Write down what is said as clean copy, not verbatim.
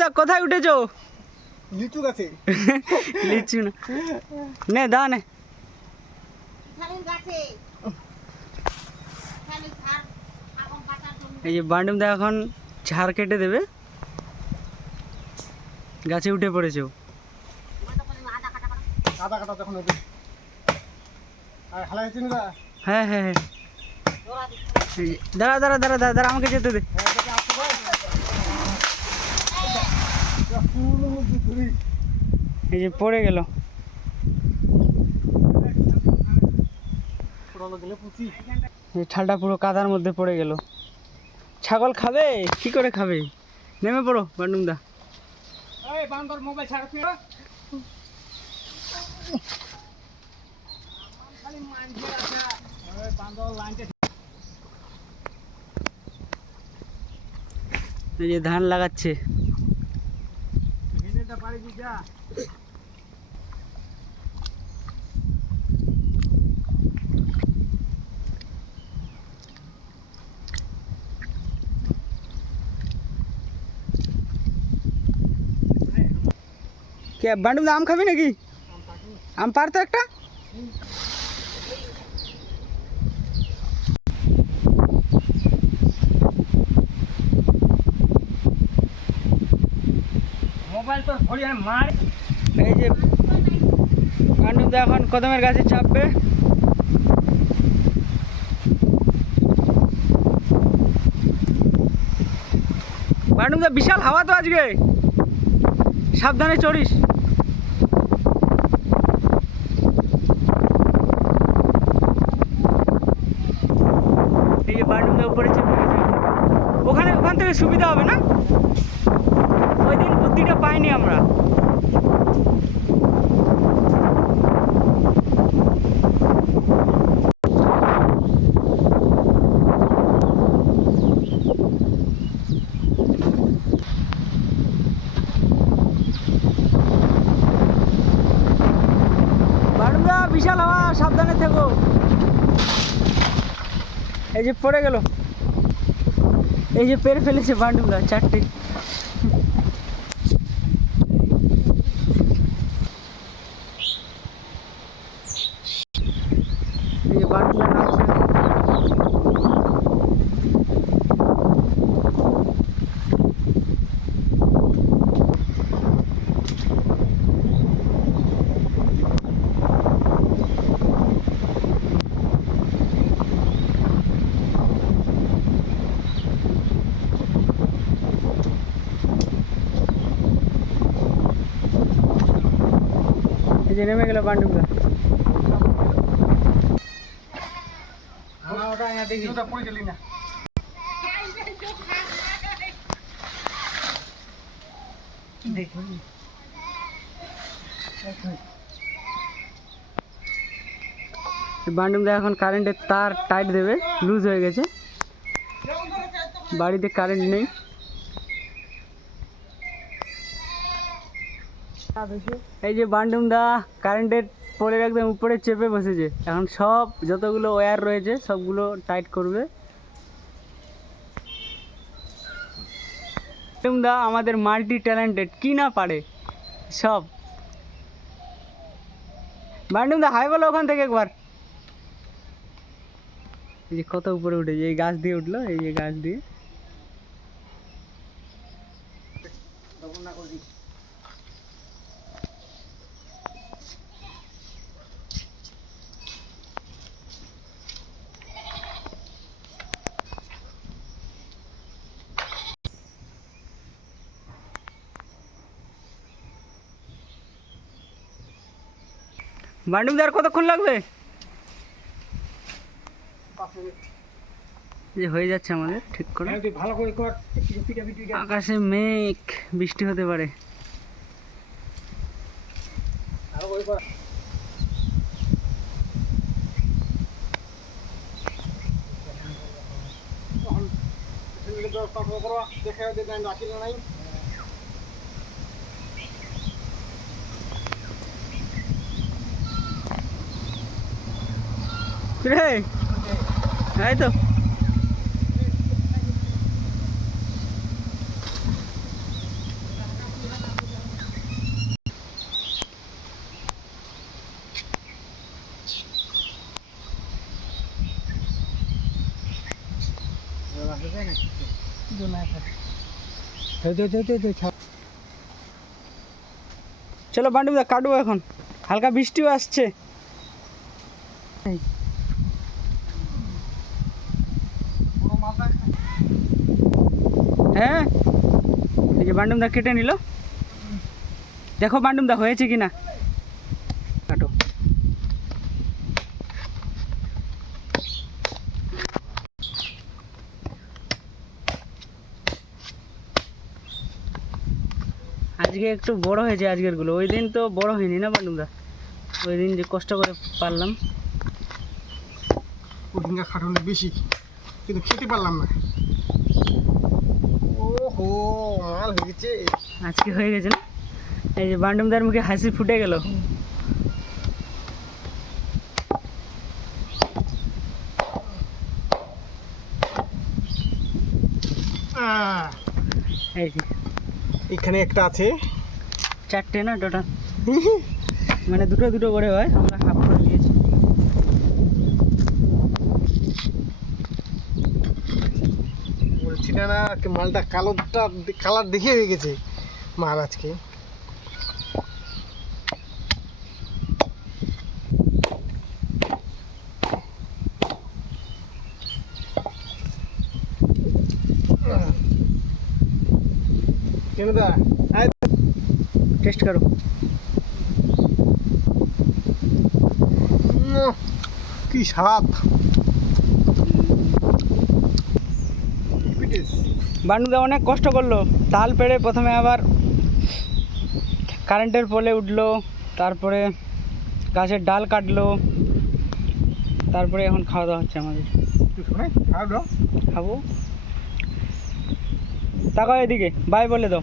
দা কোথায় উঠেছো? লিচু গাছে। লিচু না, নে দা নে। এই যে বান্ডুম দা এখন ঝাড় কেটে দেবে, গাছে উঠে পড়েছে। আদা কাটা যখন হবে আর হালা হয়েছে না। হ্যাঁ হ্যাঁ হ্যাঁ, দাঁড়া দাঁড়া দাঁড়া দাঁড়া, আমাকে যেতে দে। এই যে পড়ে গেল। এই ঠালটা পুরো কাদার মধ্যে পড়ে গেল। ছাগল খাবে, কি করে খাবে? নেমে পড়ো বান্ডুম দা। এই বান্দর মোবাইল ছাড় তুই। খালি মানছে আছে। ওই বান্দর লাইনটা। এই যে ধান লাগাচ্ছে। ভিনেটা পারি দি যা। কে বান্ডুম দা আম খাবি নাকি? আম পারতো একটা। মোবাইল তো ধরি আর মার। এই যে বান্ডুম দা এখন কদমের গাছে চাপবে। বান্ডুম দা বিশাল হাওয়া তো আজকে, সাবধানে চড়িস। এই যে বান্ডুম দা উপরে চেপে গেছে। ওখান থেকে সুবিধা হবে না? ওই দিন বুদ্ধিটা পাইনি আমরা। বান্ডুম দা বিশাল হাওয়া, সাবধানে থেকো। এই যে পড়ে গেল। এই যে পেরে ফেলেছে বান্ডুম দা চারটে। এই যে বান্ডুম দা নামছে। এই যে নেমে গেল বান্ডুম দা। ওটা না দেখি ওটা পড়ে গেলি না। দেখুন বান্ডুম দা এখন কারেন্টের তার টাইট দেবে, লুজ হয়ে গেছে। বাড়িতে কারেন্ট নেই। এই যে বান্ডুম দা কারেন্টের পোলের একদম উপরে চেপে বসেছে। এখন সব যতগুলো ওয়্যার রয়েছে সবগুলো টাইট করবে। বান্ডুম দা আমাদের মাল্টি ট্যালেন্টেড, কি না পারে সব। বান্ডুম দা হাই বলো ওখান থেকে একবার। এই যে কত উপরে উঠেছে, এই গাছ দিয়ে উঠলো, এই যে গাছ দিয়ে। বান্ডুম দা আর কতক্ষণ লাগবে? যে হয়ে যাচ্ছে আমাদের ঠিক করে। ভালো করে কর। আকাশে মেঘ, বৃষ্টি হতে পারে। ভালো করে কর। তখন দেখে দেন রাখি নাই। রে এই তো চলো বান্ডুদা কাটবো এখন, হালকা বৃষ্টিও আসছে। হ্যাঁ এই যে বান্ডুমদা কেটে নিল, দেখো বান্ডুমদা হয়েছে কিনা, কাটো। আজকে একটু বড় হয়েছে আজকের গুলো, ওই দিন তো বড় হয়নি না বান্ডুমদা, ওই দিন যে কষ্ট করে পারলাম। ওদিনকার খাটুনি বেশি, কিন্তু খেতে পারলাম না। ওহো, মাল হয়ে গেছে আজকে হয়ে গেছে না, এই যে বান্ডুমদার মুখে হাসি ফুটে গেল। এই যে এখানে একটা আছে, চারটে না টোটাল, মানে দুটো দুটো করে হয়, আমরা হাফ করে দিয়েছি। বলছি না না মালটা কালার দেখে হয়ে গেছে মাল আজকে। কেন দা টেস্ট করো। কি স্বাদ! বান্ডুদা অনেক কষ্ট করলো, তাল পেড়ে প্রথমে, আবার কারেন্টের পোলে উঠলো, তারপরে গাছের ডাল কাটলো, তারপরে এখন খাওয়া দাওয়া হচ্ছে আমাদের। খাবো, তাকাও এদিকে, বাই বলে দাও।